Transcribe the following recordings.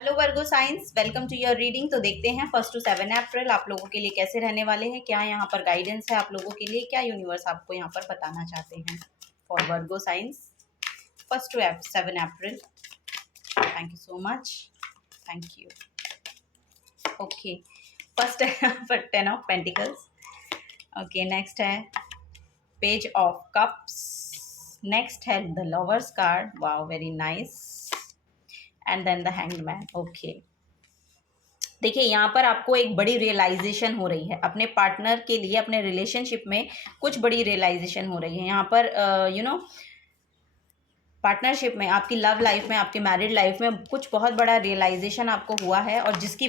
Hello Virgo science, welcome to your reading. तो देखते हैं 1 to 7 अप्रैल आप लोगों के लिए कैसे रहने वाले हैं, क्या यहाँ पर गाइडेंस है आप लोगों के लिए, क्या यूनिवर्स आपको यहाँ पर बताना चाहते हैं for Virgo science 1 to 7 April. Thank you so much, thank you. Okay, first है यहाँ पर 10 ऑफ पेंटिकल्स। ओके, नेक्स्ट है पेज ऑफ कप्स, नेक्स्ट है the lovers card, wow very nice, and then the hanged man. Okay, देखिए यहाँ पर आपको एक बड़ी रियलाइजेशन हो रही है अपने पार्टनर के लिए, अपने रिलेशनशिप में कुछ बड़ी रियलाइजेशन हो रही है यहाँ पर। पार्टनरशिप में, आपकी लव लाइफ में, आपकी मैरिड लाइफ में कुछ बहुत बड़ा रियलाइजेशन आपको हुआ है, और जिसकी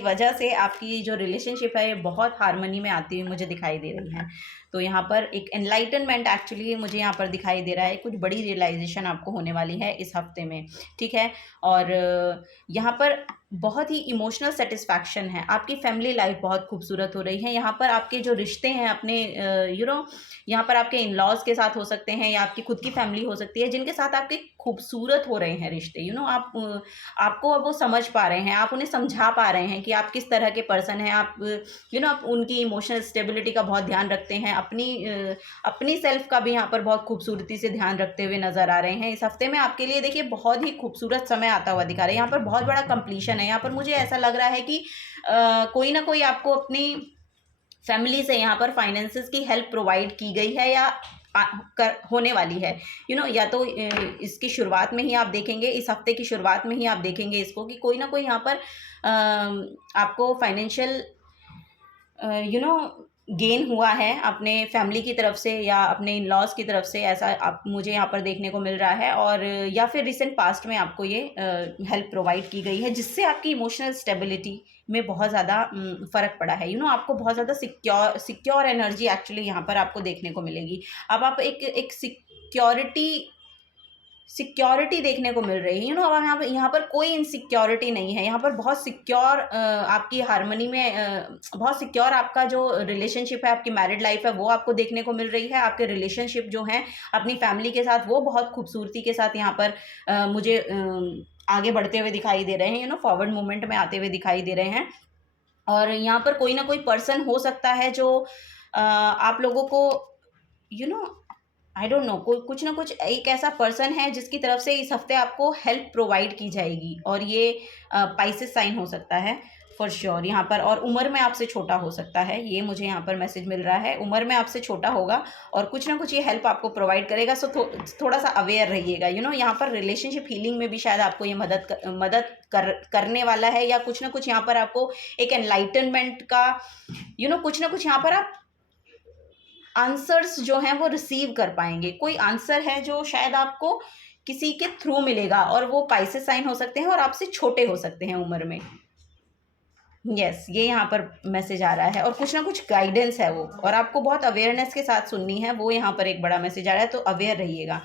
वजह से आपकी जो रिलेशनशिप है ये बहुत हार्मनी में आती हुई मुझे दिखाई दे रही है। तो यहाँ पर एक एनलाइटनमेंट एक्चुअली मुझे यहाँ पर दिखाई दे रहा है, कुछ बड़ी रियलाइजेशन आपको होने वाली है इस हफ्ते में, ठीक है। और यहाँ पर बहुत ही इमोशनल सेटिस्फैक्शन है, आपकी फैमिली लाइफ बहुत खूबसूरत हो रही है। यहाँ पर आपके जो रिश्ते हैं अपने यहाँ पर आपके इन लॉज के साथ हो सकते हैं, या आपकी खुद की फैमिली हो सकती है जिनके साथ आपके खूबसूरत हो रहे हैं रिश्ते। आपको अब वो समझ पा रहे हैं, आप उन्हें समझा पा रहे हैं कि आप किस तरह के पर्सन हैं। आप आप उनकी इमोशनल स्टेबिलिटी का बहुत ध्यान रखते हैं, अपनी सेल्फ का भी यहाँ पर बहुत खूबसूरती से ध्यान रखते हुए नजर आ रहे हैं। इस हफ्ते में आपके लिए देखिए बहुत ही खूबसूरत समय आता हुआ दिखा रहा है। यहाँ पर बहुत बड़ा कंप्लीशन है। यहाँ पर मुझे ऐसा लग रहा है कि कोई ना कोई आपको अपनी फैमिली से यहाँ पर फाइनेंसेस की हेल्प प्रोवाइड की गई है, या होने वाली है। या तो इसकी शुरुआत में ही आप देखेंगे, इस हफ्ते की शुरुआत में ही आप देखेंगे इसको, कि कोई ना कोई यहाँ पर आपको फाइनेंशियल गेन हुआ है अपने फैमिली की तरफ से या अपने इन लॉज की तरफ से, ऐसा आप मुझे यहाँ पर देखने को मिल रहा है। और या फिर रिसेंट पास्ट में आपको ये हेल्प प्रोवाइड की गई है, जिससे आपकी इमोशनल स्टेबिलिटी में बहुत ज़्यादा फ़र्क पड़ा है। आपको बहुत ज़्यादा सिक्योर एनर्जी एक्चुअली यहाँ पर आपको देखने को मिलेगी। अब आप एक सिक्योरिटी देखने को मिल रही है। अब यहाँ पर कोई इनसिक्योरिटी नहीं है। यहाँ पर बहुत सिक्योर आपकी हार्मनी में बहुत सिक्योर आपका जो रिलेशनशिप है, आपकी मैरिड लाइफ है, वो आपको देखने को मिल रही है। आपके रिलेशनशिप जो हैं अपनी फैमिली के साथ, वो बहुत खूबसूरती के साथ यहाँ पर मुझे आगे बढ़ते हुए दिखाई दे रहे हैं, फॉरवर्ड मूवमेंट में आते हुए दिखाई दे रहे हैं। और यहाँ पर कोई ना कोई पर्सन हो सकता है जो आप लोगों को आई डोंट नो, कोई कुछ ना कुछ एक ऐसा पर्सन है जिसकी तरफ से इस हफ्ते आपको हेल्प प्रोवाइड की जाएगी, और ये पाइसेस साइन हो सकता है फॉर श्योर यहाँ पर। और उम्र में आपसे छोटा हो सकता है, ये मुझे यहाँ पर मैसेज मिल रहा है। उम्र में आपसे छोटा होगा और कुछ ना कुछ ये हेल्प आपको प्रोवाइड करेगा। सो थोड़ा सा अवेयर रहिएगा। यहाँ पर रिलेशनशिप हीलिंग में भी शायद आपको ये मदद करने वाला है, या कुछ ना कुछ यहाँ पर आपको एक एनलाइटनमेंट का कुछ ना कुछ यहाँ पर आप आंसर्स जो हैं वो रिसीव कर पाएंगे। कोई आंसर है जो शायद आपको किसी के थ्रू मिलेगा, और वो पाइसेस साइन हो सकते हैं और आपसे छोटे हो सकते हैं उम्र में। यस, ये यहाँ पर मैसेज आ रहा है, और कुछ ना कुछ गाइडेंस है वो, और आपको बहुत अवेयरनेस के साथ सुननी है। वो यहाँ पर एक बड़ा मैसेज आ रहा है, तो अवेयर रहिएगा।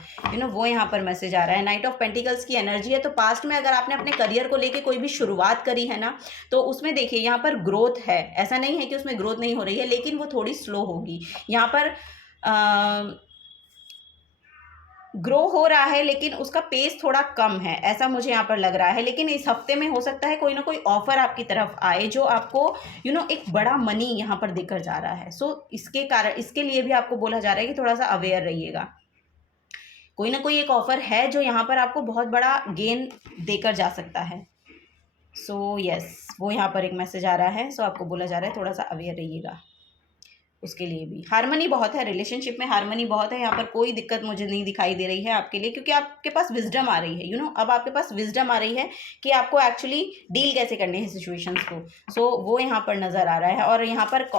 वो यहाँ पर मैसेज आ रहा है। नाइट ऑफ पेंटिकल्स की एनर्जी है। तो पास्ट में अगर आपने अपने करियर को लेके कोई भी शुरुआत करी है ना, तो उसमें देखिए यहाँ पर ग्रोथ है। ऐसा नहीं है कि उसमें ग्रोथ नहीं हो रही है, लेकिन वो थोड़ी स्लो होगी। यहाँ पर ग्रो हो रहा है, लेकिन उसका पेस थोड़ा कम है, ऐसा मुझे यहाँ पर लग रहा है। लेकिन इस हफ्ते में हो सकता है कोई ना कोई ऑफर आपकी तरफ आए, जो आपको एक बड़ा मनी यहाँ पर देकर जा रहा है। सो इसके लिए भी आपको बोला जा रहा है कि थोड़ा सा अवेयर रहिएगा। कोई ना कोई एक ऑफर है जो यहाँ पर आपको बहुत बड़ा गेन देकर जा सकता है। सो यस, वो यहाँ पर एक मैसेज आ रहा है। सो आपको बोला जा रहा है थोड़ा सा अवेयर रहिएगा। उसके लिए भी हार्मनी बहुत है, रिलेशनशिप में हार्मनी बहुत है। यहाँ पर कोई दिक्कत मुझे नहीं दिखाई दे रही है आपके लिए, क्योंकि आपके पास विजडम आ रही है। अब आपके पास विजडम आ रही है कि आपको एक्चुअली डील कैसे करने हैं सिचुएशंस को। सो वो यहाँ पर नज़र आ रहा है। और यहाँ पर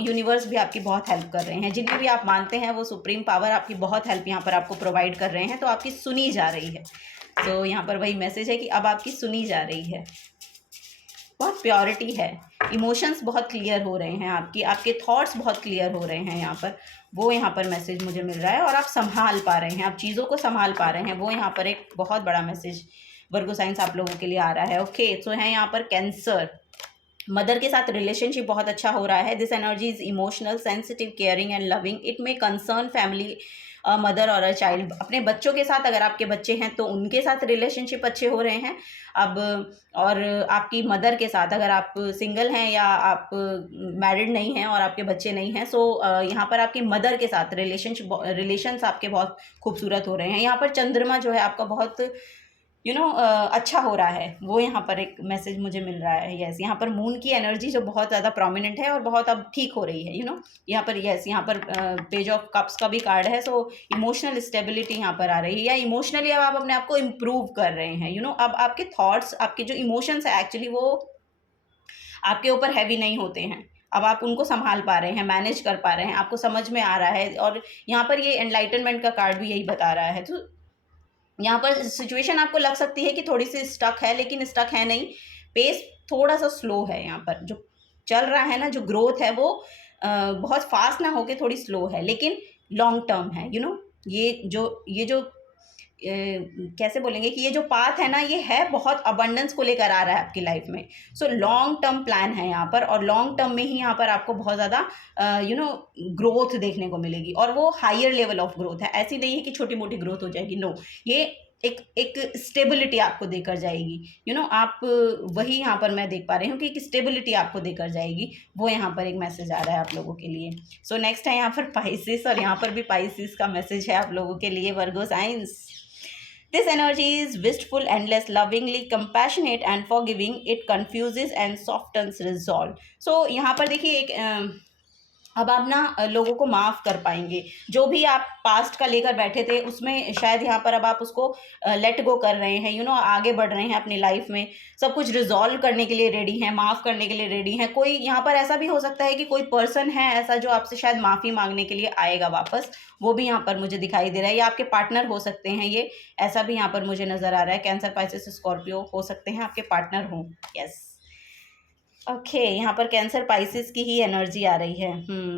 यूनिवर्स भी आपकी बहुत हेल्प कर रहे हैं। जिन्हें भी आप मानते हैं वो सुप्रीम पावर आपकी बहुत हेल्प यहाँ पर आपको प्रोवाइड कर रहे हैं। तो आपकी सुनी जा रही है। तो यहाँ पर वही मैसेज है कि अब आपकी सुनी जा रही है। बहुत प्योरिटी है, इमोशंस बहुत क्लियर हो रहे हैं, आपके थॉट्स बहुत क्लियर हो रहे हैं यहाँ पर। वो यहाँ पर मैसेज मुझे मिल रहा है, और आप संभाल पा रहे हैं, आप चीज़ों को संभाल पा रहे हैं। वो यहाँ पर एक बहुत बड़ा मैसेज वर्गो साइंस आप लोगों के लिए आ रहा है। ओके, सो है यहाँ पर कैंसर। मदर के साथ रिलेशनशिप बहुत अच्छा हो रहा है। This energy is emotional, sensitive, caring and loving. It may concern family mother और अ चाइल्ड। अपने बच्चों के साथ अगर आपके बच्चे हैं तो उनके साथ रिलेशनशिप अच्छे हो रहे हैं अब। और आपकी मदर के साथ, अगर आप सिंगल हैं या आप मैरिड नहीं हैं और आपके बच्चे नहीं हैं, सो यहाँ पर आपकी मदर के साथ रिलेशंस आपके बहुत खूबसूरत हो रहे हैं। यहाँ पर चंद्रमा जो है आपका बहुत अच्छा हो रहा है, वो यहाँ पर एक मैसेज मुझे मिल रहा है। यस, यहाँ पर मून की एनर्जी जो बहुत ज़्यादा प्रोमिनेंट है और बहुत अब ठीक हो रही है। यहाँ पर यस, यहाँ पर पेज ऑफ कप्स का भी कार्ड है। सो इमोशनल स्टेबिलिटी यहाँ पर आ रही है, या इमोशनली अब आप अपने आप को इम्प्रूव कर रहे हैं। अब आपके थॉट्स, आपके जो इमोशंस है एक्चुअली वो आपके ऊपर हैवी नहीं होते हैं। अब आप उनको संभाल पा रहे हैं, मैनेज कर पा रहे हैं, आपको समझ में आ रहा है। और यहाँ पर ये एनलाइटनमेंट का कार्ड भी यही बता रहा है। तो यहाँ पर सिचुएशन आपको लग सकती है कि थोड़ी सी स्टक है, लेकिन स्टक है नहीं, पेस थोड़ा सा स्लो है। यहाँ पर जो चल रहा है ना, जो ग्रोथ है वो बहुत फास्ट ना होके थोड़ी स्लो है, लेकिन लॉन्ग टर्म है। ये जो कैसे बोलेंगे कि ये जो पाथ है ना, ये है बहुत अबंडेंस को लेकर आ रहा है आपकी लाइफ में। सो लॉन्ग टर्म प्लान है यहाँ पर, और लॉन्ग टर्म में ही यहाँ पर आपको बहुत ज़्यादा ग्रोथ देखने को मिलेगी, और वो हायर लेवल ऑफ ग्रोथ है। ऐसी नहीं है कि छोटी मोटी ग्रोथ हो जाएगी, नो, ये एक स्टेबिलिटी आपको देकर जाएगी। आप वही यहाँ पर मैं देख पा रही हूँ कि एक स्टेबिलिटी आपको देकर जाएगी। वो यहाँ पर एक मैसेज आ रहा है आप लोगों के लिए। सो नेक्स्ट है यहाँ पर पाइसिस, और यहाँ पर भी पाइसिस का मैसेज है आप लोगों के लिए, वर्गो science. This energy is wistful, endless, lovingly, compassionate and forgiving. It confuses and softens resolve. So यहाँ पर देखिए एक अब आप ना लोगों को माफ़ कर पाएंगे। जो भी आप पास्ट का लेकर बैठे थे उसमें शायद यहाँ पर अब आप उसको लेट गो कर रहे हैं। आगे बढ़ रहे हैं अपनी लाइफ में, सब कुछ रिजॉल्व करने के लिए रेडी हैं, माफ़ करने के लिए रेडी हैं। कोई यहाँ पर ऐसा भी हो सकता है कि कोई पर्सन है ऐसा जो आपसे शायद माफ़ी मांगने के लिए आएगा वापस, वो भी यहाँ पर मुझे दिखाई दे रहा है। या आपके पार्टनर हो सकते हैं, ये ऐसा भी यहाँ पर मुझे नज़र आ रहा है। कैंसर, पाइसेस, स्कॉर्पियो हो सकते हैं आपके पार्टनर हों। यस, ओके यहाँ पर कैंसर पाइसिस की ही एनर्जी आ रही है।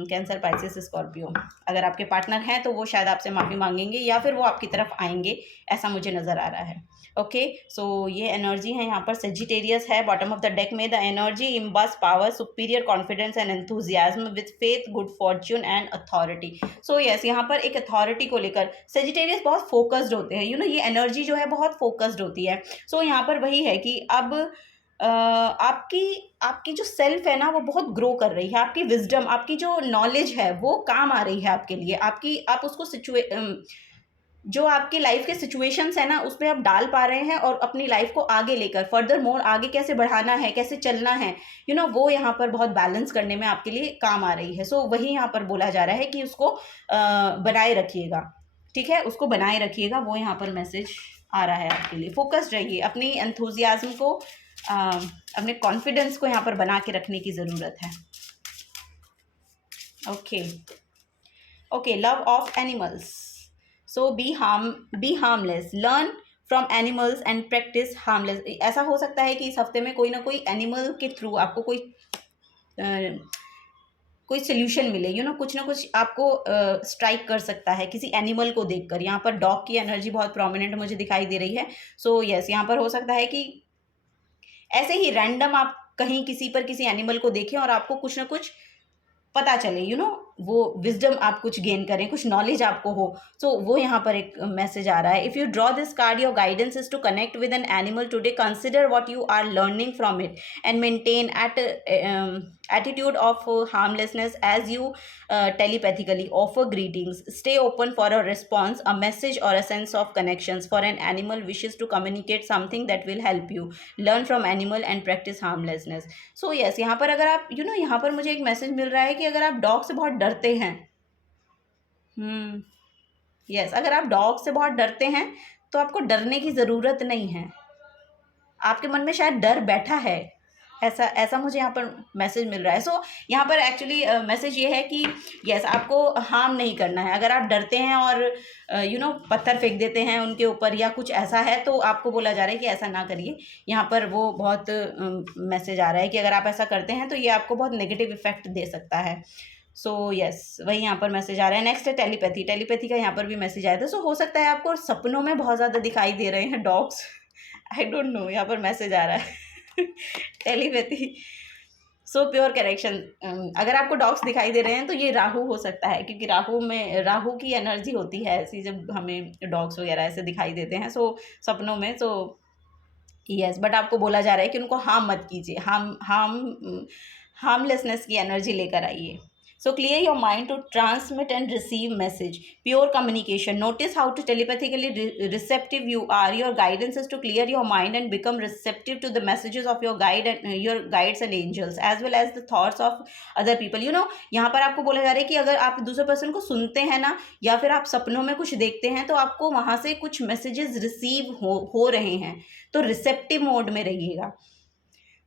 कैंसर, पाइसिस, स्कॉर्पियो, अगर आपके पार्टनर हैं तो वो शायद आपसे माफ़ी मांगेंगे या फिर वो आपकी तरफ आएंगे, ऐसा मुझे नज़र आ रहा है। ओके, सो ये एनर्जी है यहाँ पर। सेजिटेरियस है बॉटम ऑफ द डेक में। The energy imbues power, superior confidence and enthusiasm with faith, good fortune and authority. So yes, यहाँ पर एक अथॉरिटी को लेकर सेजिटेरियस बहुत फोकस्ड होते हैं। ये एनर्जी जो है बहुत फोकस्ड होती है। सो यहाँ पर वही है कि अब आपकी जो सेल्फ है ना वो बहुत ग्रो कर रही है। आपकी विजडम, आपकी जो नॉलेज है वो काम आ रही है आपके लिए। आप उसको जो आपकी लाइफ के सिचुएशंस है ना उसमें आप डाल पा रहे हैं, और अपनी लाइफ को आगे लेकर फर्दर मोर आगे कैसे बढ़ाना है, कैसे चलना है, वो यहाँ पर बहुत बैलेंस करने में आपके लिए काम आ रही है। सो वही यहाँ पर बोला जा रहा है कि उसको बनाए रखिएगा। ठीक है, उसको बनाए रखिएगा, वो यहाँ पर मैसेज आ रहा है आपके लिए। फोकस्ड रहिए, अपनी एंथुजियाज्म को, अपने कॉन्फिडेंस को यहाँ पर बना के रखने की ज़रूरत है। Okay, love of animals. So be harmless, learn from animals and practice harmless. ऐसा हो सकता है कि इस हफ्ते में कोई ना कोई एनिमल के थ्रू आपको कोई सोल्यूशन मिले। कुछ ना कुछ आपको स्ट्राइक कर सकता है किसी एनिमल को देखकर। यहाँ पर डॉग की एनर्जी बहुत प्रोमिनेंट मुझे दिखाई दे रही है। सो यस, यहाँ पर हो सकता है कि ऐसे ही रैंडम आप कहीं किसी एनिमल को देखें और आपको कुछ ना कुछ पता चले, वो विजडम आप कुछ गेन करें, कुछ नॉलेज आपको हो। सो वो यहाँ पर एक मैसेज आ रहा है। If you draw this card, your guidance is to connect with an animal today, consider what you are learning from it and maintain attitude of harmlessness as you telepathically offer greetings. Stay open for a response, a message or a sense of connections. For an animal wishes to communicate something that will help you. Learn from animal and practice harmlessness. So yes, यहाँ पर अगर आप यहाँ पर मुझे एक message मिल रहा है कि अगर आप डॉग से बहुत डरते हैं, यस, अगर आप डॉग से बहुत डरते हैं तो आपको डरने की ज़रूरत नहीं है। आपके मन में शायद डर बैठा है, ऐसा मुझे यहाँ पर मैसेज मिल रहा है। सो यहाँ पर एक्चुअली मैसेज ये है कि यस, आपको हार्म नहीं करना है। अगर आप डरते हैं और पत्थर फेंक देते हैं उनके ऊपर या कुछ ऐसा है, तो आपको बोला जा रहा है कि ऐसा ना करिए। यहाँ पर वो बहुत मैसेज आ रहा है कि अगर आप ऐसा करते हैं तो ये आपको बहुत नेगेटिव इफेक्ट दे सकता है। सो यस, वही यहाँ पर मैसेज आ रहा है। नेक्स्ट है टेलीपैथी का यहाँ पर भी मैसेज आया था। सो हो सकता है आपको सपनों में बहुत ज़्यादा दिखाई दे रहे हैं डॉग्स, आई डोंट नो, यहाँ पर मैसेज आ रहा है टेलीपैथी। सो प्योर करेक्शन, अगर आपको डॉग्स दिखाई दे रहे हैं तो ये राहु हो सकता है, क्योंकि राहु की एनर्जी होती है ऐसी जब हमें डॉग्स वगैरह ऐसे दिखाई देते हैं सो सपनों में। सो यस, बट आपको बोला जा रहा है कि उनको हार्म मत कीजिए, हार्मलेसनेस की एनर्जी लेकर आइए। So clear your mind to transmit and receive message, pure communication, notice how to telepathically receptive you are, your guidance is to clear your mind and become receptive to the messages of your guides and angels as well as the thoughts of other people. You know, यहाँ पर आपको बोला जा रहा है कि अगर आप दूसरे पर्सन को सुनते हैं ना, या फिर आप सपनों में कुछ देखते हैं, तो आपको वहाँ से कुछ मैसेजेस रिसीव हो रहे हैं, तो रिसेप्टिव मोड में रहिएगा।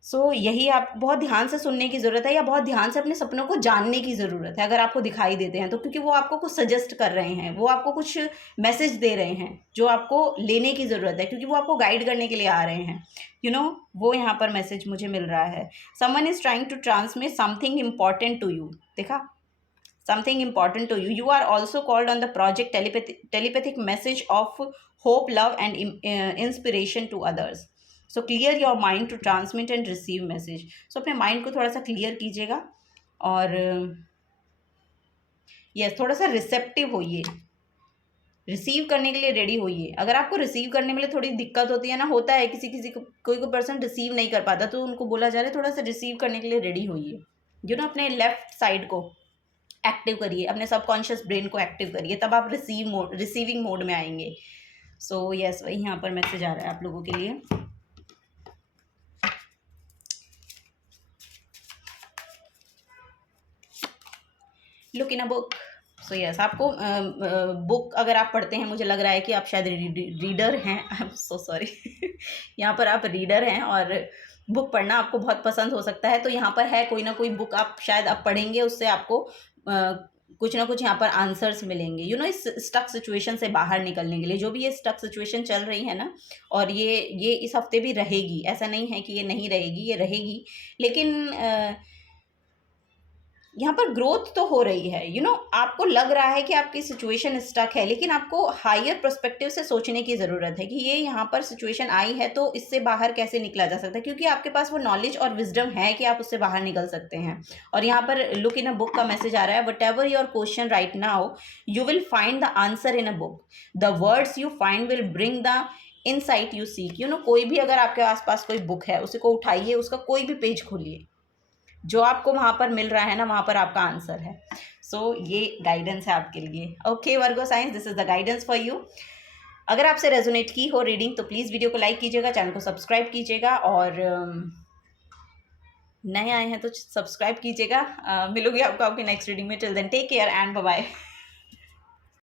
सो यही आप बहुत ध्यान से सुनने की ज़रूरत है, या बहुत ध्यान से अपने सपनों को जानने की ज़रूरत है अगर आपको दिखाई देते हैं तो, क्योंकि वो आपको कुछ सजेस्ट कर रहे हैं, वो आपको कुछ मैसेज दे रहे हैं जो आपको लेने की ज़रूरत है, क्योंकि वो आपको गाइड करने के लिए आ रहे हैं। यू नो, वो यहाँ पर मैसेज मुझे मिल रहा है। Someone is trying to transmit something important to you, देखा, something important to you. You are also called on the project telepathic message of hope, love and inspiration to others. So clear your mind to transmit and receive message. So अपने mind को थोड़ा सा clear कीजिएगा और yes थोड़ा सा receptive होइए, receive करने के लिए रेडी होइए। अगर आपको रिसीव करने में थोड़ी दिक्कत होती है ना, होता है किसी को, कोई पर्सन रिसीव नहीं कर पाता, तो उनको बोला जा रहा है थोड़ा सा रिसीव करने के लिए रेडी होइए। यू नो, अपने लेफ्ट साइड को एक्टिव करिए, अपने सबकॉन्शियस ब्रेन को एक्टिव करिए, तब आप रिसीविंग मोड में आएंगे। सो यस, वही यहाँ पर मैसेज आ रहा है आप लोगों के लिए। Look in a book. So yes, आपको बुक अगर आप पढ़ते हैं, मुझे लग रहा है कि आप शायद रीडर हैं। आई एम सो सॉरी यहाँ पर आप रीडर हैं और बुक पढ़ना आपको बहुत पसंद हो सकता है, तो यहाँ पर है कोई ना कोई बुक आप शायद आप पढ़ेंगे, उससे आपको कुछ ना कुछ यहाँ पर आंसर्स मिलेंगे। यू नो, इस स्टक सिचुएशन से बाहर निकलने के लिए, जो भी ये स्टक सिचुएशन चल रही है ना, और ये इस हफ्ते भी रहेगी, ऐसा नहीं है कि ये नहीं रहेगी, ये रहेगी, लेकिन यहाँ पर ग्रोथ तो हो रही है। यू नो, आपको लग रहा है कि आपकी सिचुएशन स्टक है, लेकिन आपको हायर पर्सपेक्टिव से सोचने की ज़रूरत है कि ये यहाँ पर सिचुएशन आई है तो इससे बाहर कैसे निकला जा सकता है, क्योंकि आपके पास वो नॉलेज और विजडम है कि आप उससे बाहर निकल सकते हैं। और यहाँ पर लुक इन अ बुक का मैसेज आ रहा है, what ever your question right now you will find the answer in a book, the words you find will bring the insight you seek. You know, कोई भी अगर आपके आसपास कोई बुक है, उसी को उठाइए, उसका कोई भी पेज खोलिए, जो आपको वहाँ पर मिल रहा है ना, वहाँ पर आपका आंसर है। सो ये गाइडेंस है आपके लिए। Okay Virgo science, this is the guidance for you. अगर आपसे रेजोनेट की हो रीडिंग तो प्लीज़ वीडियो को लाइक कीजिएगा, चैनल को सब्सक्राइब कीजिएगा, और नए आए हैं तो सब्सक्राइब कीजिएगा। मिलूंगी आपको आपकी नेक्स्ट रीडिंग में। Till then take care and bye bye.